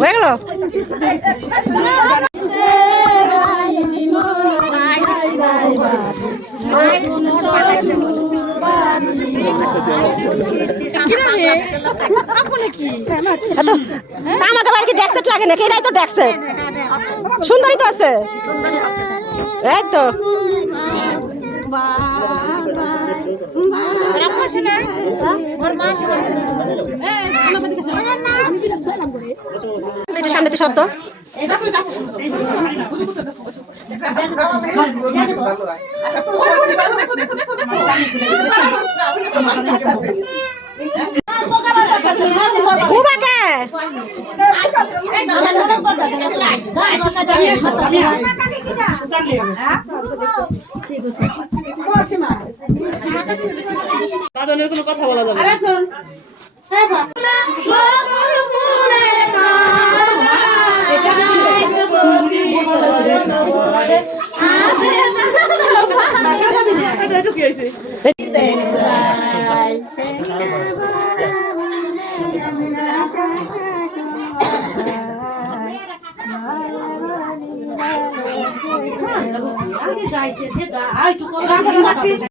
হয়ে গেল আমাকে বাড়ি কি ড্যাক্সেট লাগে নাকি? এটাই তো ড্যাক্সেট, সুন্দরী তো আছে। এই তো সামনে তো সত্য কোনো কথা বলা যাবে